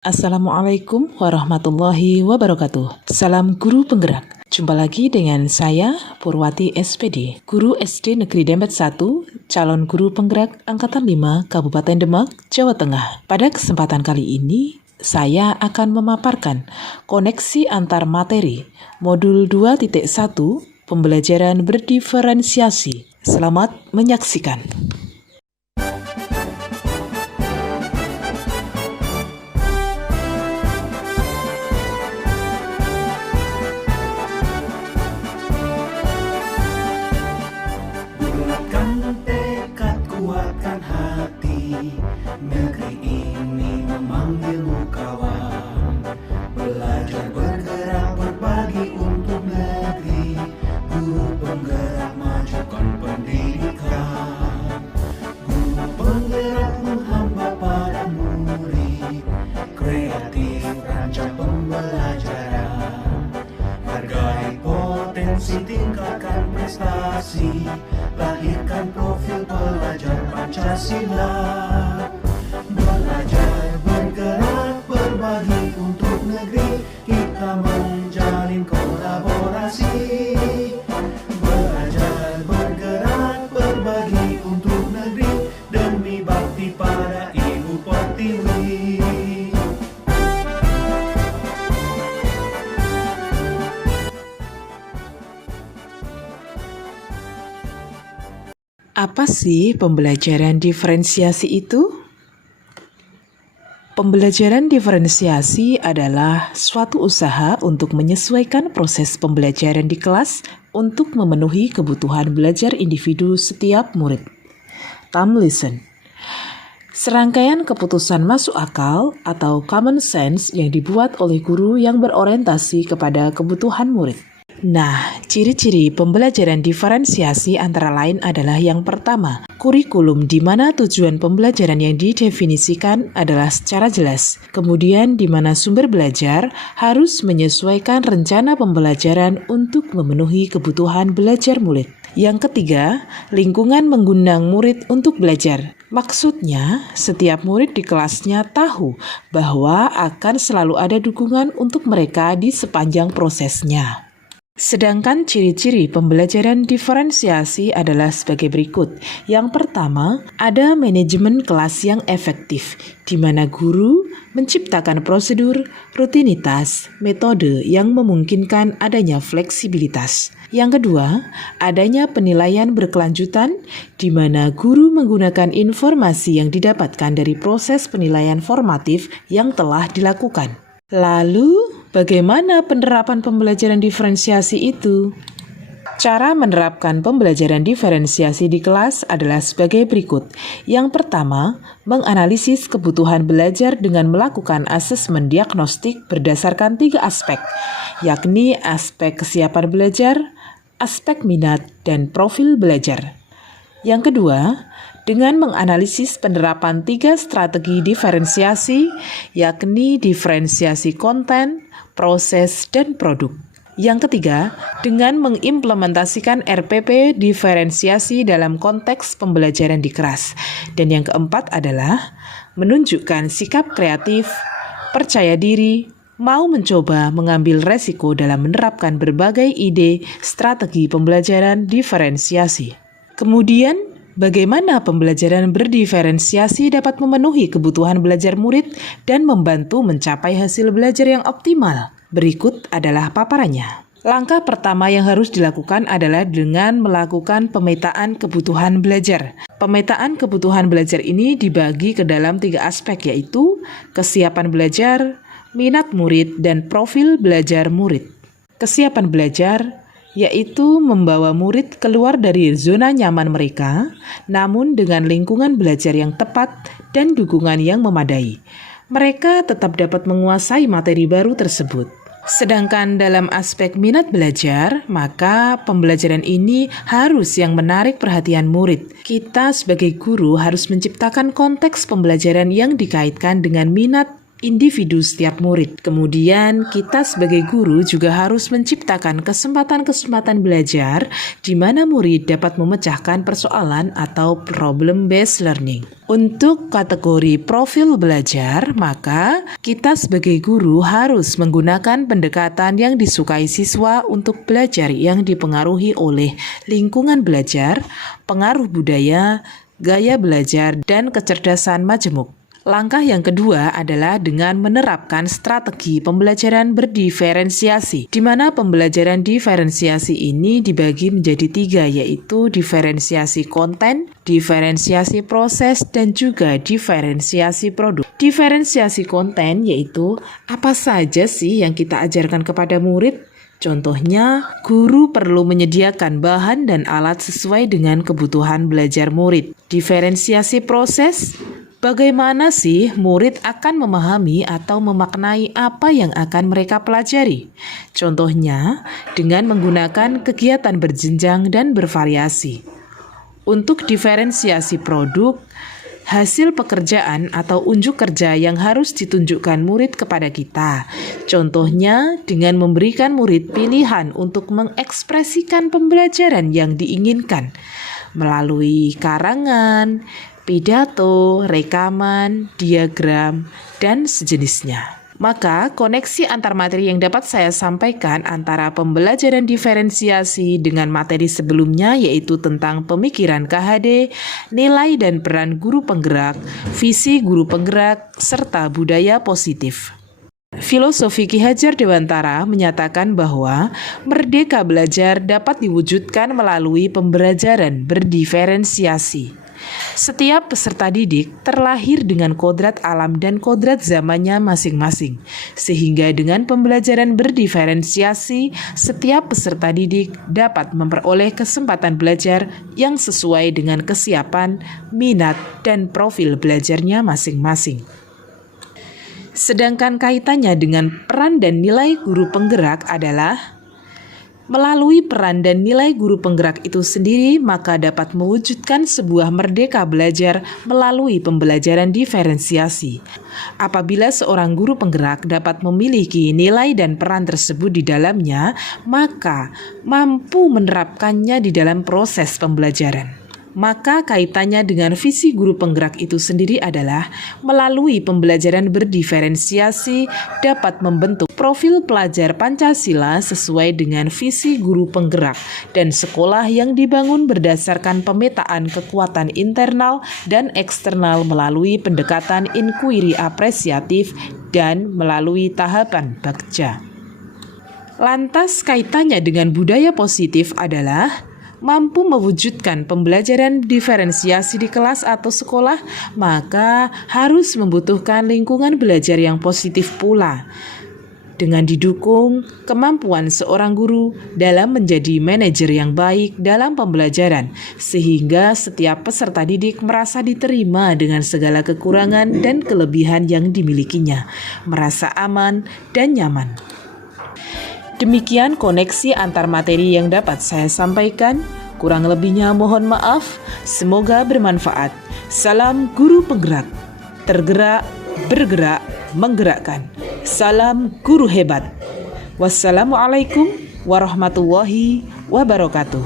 Assalamualaikum warahmatullahi wabarakatuh. Salam guru penggerak. Jumpa lagi dengan saya, Purwati SPD, Guru SD Negeri Dempet 1, calon guru penggerak Angkatan 5, Kabupaten Demak, Jawa Tengah. Pada kesempatan kali ini, saya akan memaparkan koneksi antar materi modul 2.1 pembelajaran berdiferensiasi. Selamat menyaksikan. Kuatkan hati, negeri ini memanggilmu kawan. Belajar bergerak berbagi untuk negeri, guru penggerak majukan pendidikan. Guru penggerak menghamba pada murid, kreatif rancang pembelajaran. Hargai potensi, tingkatkan prestasi, lahirkan profil pelajar Pancasila. Belajar bergerak berbagi untuk negeri, kita menjalin kolaborasi. Belajar bergerak berbagi untuk negeri, demi bakti pada Ibu Pertiwi. Apa sih pembelajaran diferensiasi itu? Pembelajaran diferensiasi adalah suatu usaha untuk menyesuaikan proses pembelajaran di kelas untuk memenuhi kebutuhan belajar individu setiap murid. Tomlinson. Serangkaian keputusan masuk akal atau common sense yang dibuat oleh guru yang berorientasi kepada kebutuhan murid. Nah, ciri-ciri pembelajaran diferensiasi antara lain adalah yang pertama, kurikulum di mana tujuan pembelajaran yang didefinisikan adalah secara jelas. Kemudian di mana sumber belajar harus menyesuaikan rencana pembelajaran untuk memenuhi kebutuhan belajar murid. Yang ketiga, lingkungan mengundang murid untuk belajar. Maksudnya, setiap murid di kelasnya tahu bahwa akan selalu ada dukungan untuk mereka di sepanjang prosesnya. Sedangkan ciri-ciri pembelajaran diferensiasi adalah sebagai berikut. Yang pertama, ada manajemen kelas yang efektif, di mana guru menciptakan prosedur, rutinitas, metode yang memungkinkan adanya fleksibilitas. Yang kedua, adanya penilaian berkelanjutan, di mana guru menggunakan informasi yang didapatkan dari proses penilaian formatif yang telah dilakukan. Lalu, bagaimana penerapan pembelajaran diferensiasi itu? Cara menerapkan pembelajaran diferensiasi di kelas adalah sebagai berikut. Yang pertama, menganalisis kebutuhan belajar dengan melakukan asesmen diagnostik berdasarkan 3 aspek, yakni aspek kesiapan belajar, aspek minat, dan profil belajar. Yang kedua, dengan menganalisis penerapan 3 strategi diferensiasi, yakni diferensiasi konten, proses, dan produk. Yang ketiga, dengan mengimplementasikan RPP diferensiasi dalam konteks pembelajaran di kelas. Dan yang keempat adalah menunjukkan sikap kreatif, percaya diri, mau mencoba mengambil resiko dalam menerapkan berbagai ide strategi pembelajaran diferensiasi. Kemudian, bagaimana pembelajaran berdiferensiasi dapat memenuhi kebutuhan belajar murid dan membantu mencapai hasil belajar yang optimal? Berikut adalah paparannya. Langkah pertama yang harus dilakukan adalah dengan melakukan pemetaan kebutuhan belajar. Pemetaan kebutuhan belajar ini dibagi ke dalam 3 aspek, yaitu kesiapan belajar, minat murid, dan profil belajar murid. Kesiapan belajar yaitu membawa murid keluar dari zona nyaman mereka, namun dengan lingkungan belajar yang tepat dan dukungan yang memadai. Mereka tetap dapat menguasai materi baru tersebut. Sedangkan dalam aspek minat belajar, maka pembelajaran ini harus yang menarik perhatian murid. Kita sebagai guru harus menciptakan konteks pembelajaran yang dikaitkan dengan minat individu setiap murid. Kemudian kita sebagai guru juga harus menciptakan kesempatan-kesempatan belajar di mana murid dapat memecahkan persoalan atau problem based learning. Untuk kategori profil belajar, maka kita sebagai guru harus menggunakan pendekatan yang disukai siswa untuk belajar yang dipengaruhi oleh lingkungan belajar, pengaruh budaya, gaya belajar, dan kecerdasan majemuk. Langkah yang kedua adalah dengan menerapkan strategi pembelajaran berdiferensiasi, di mana pembelajaran diferensiasi ini dibagi menjadi 3, yaitu diferensiasi konten, diferensiasi proses, dan juga diferensiasi produk. Diferensiasi konten yaitu apa saja sih yang kita ajarkan kepada murid? Contohnya, guru perlu menyediakan bahan dan alat sesuai dengan kebutuhan belajar murid. Diferensiasi proses, bagaimana sih murid akan memahami atau memaknai apa yang akan mereka pelajari? Contohnya, dengan menggunakan kegiatan berjenjang dan bervariasi. Untuk diferensiasi produk, hasil pekerjaan atau unjuk kerja yang harus ditunjukkan murid kepada kita. Contohnya, dengan memberikan murid pilihan untuk mengekspresikan pembelajaran yang diinginkan melalui karangan, pidato, rekaman, diagram, dan sejenisnya. Maka, koneksi antar materi yang dapat saya sampaikan antara pembelajaran diferensiasi dengan materi sebelumnya yaitu tentang pemikiran KHD, nilai dan peran guru penggerak, visi guru penggerak, serta budaya positif. Filosofi Ki Hajar Dewantara menyatakan bahwa merdeka belajar dapat diwujudkan melalui pembelajaran berdiferensiasi. Setiap peserta didik terlahir dengan kodrat alam dan kodrat zamannya masing-masing, sehingga dengan pembelajaran berdiferensiasi, setiap peserta didik dapat memperoleh kesempatan belajar yang sesuai dengan kesiapan, minat, dan profil belajarnya masing-masing. Sedangkan kaitannya dengan peran dan nilai guru penggerak adalah melalui peran dan nilai guru penggerak itu sendiri, maka dapat mewujudkan sebuah merdeka belajar melalui pembelajaran diferensiasi. Apabila seorang guru penggerak dapat memiliki nilai dan peran tersebut di dalamnya, maka mampu menerapkannya di dalam proses pembelajaran. Maka kaitannya dengan visi guru penggerak itu sendiri adalah melalui pembelajaran berdiferensiasi dapat membentuk profil pelajar Pancasila sesuai dengan visi guru penggerak dan sekolah yang dibangun berdasarkan pemetaan kekuatan internal dan eksternal melalui pendekatan inquiry apresiatif dan melalui tahapan bagja. Lantas kaitannya dengan budaya positif adalah mampu mewujudkan pembelajaran diferensiasi di kelas atau sekolah, maka harus membutuhkan lingkungan belajar yang positif pula. Dengan didukung kemampuan seorang guru dalam menjadi manajer yang baik dalam pembelajaran, sehingga setiap peserta didik merasa diterima dengan segala kekurangan dan kelebihan yang dimilikinya, merasa aman dan nyaman. Demikian koneksi antar materi yang dapat saya sampaikan. Kurang lebihnya mohon maaf. Semoga bermanfaat. Salam guru penggerak. Tergerak, bergerak, menggerakkan. Salam guru hebat. Wassalamualaikum warahmatullahi wabarakatuh.